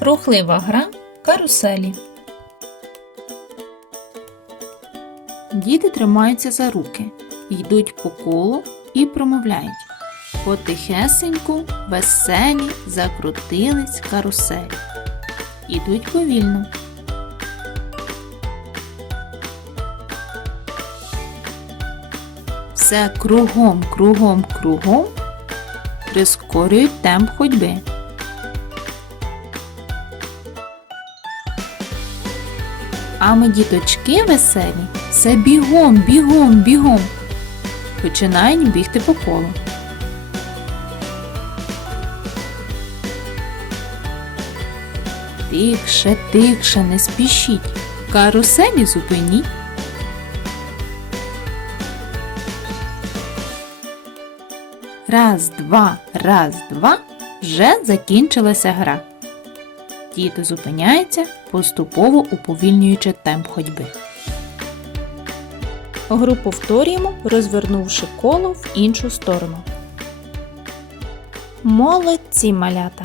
Рухлива гра каруселі. Діти тримаються за руки, йдуть по колу і промовляють. Потихесеньку, веселі, закрутились каруселі. Ідуть повільно. Все кругом, кругом, кругом прискорюють темп ходьби. А ми, діточки веселі, все бігом, бігом, бігом. Починають бігти по колу. Тихше, тихше, не спішіть. Каруселі зупиніть. Раз, два, раз, два. Вже закінчилася гра. Діти зупиняються, поступово уповільнюючи темп ходьби. Гру повторюємо, розвернувши коло в іншу сторону. Молодці малята!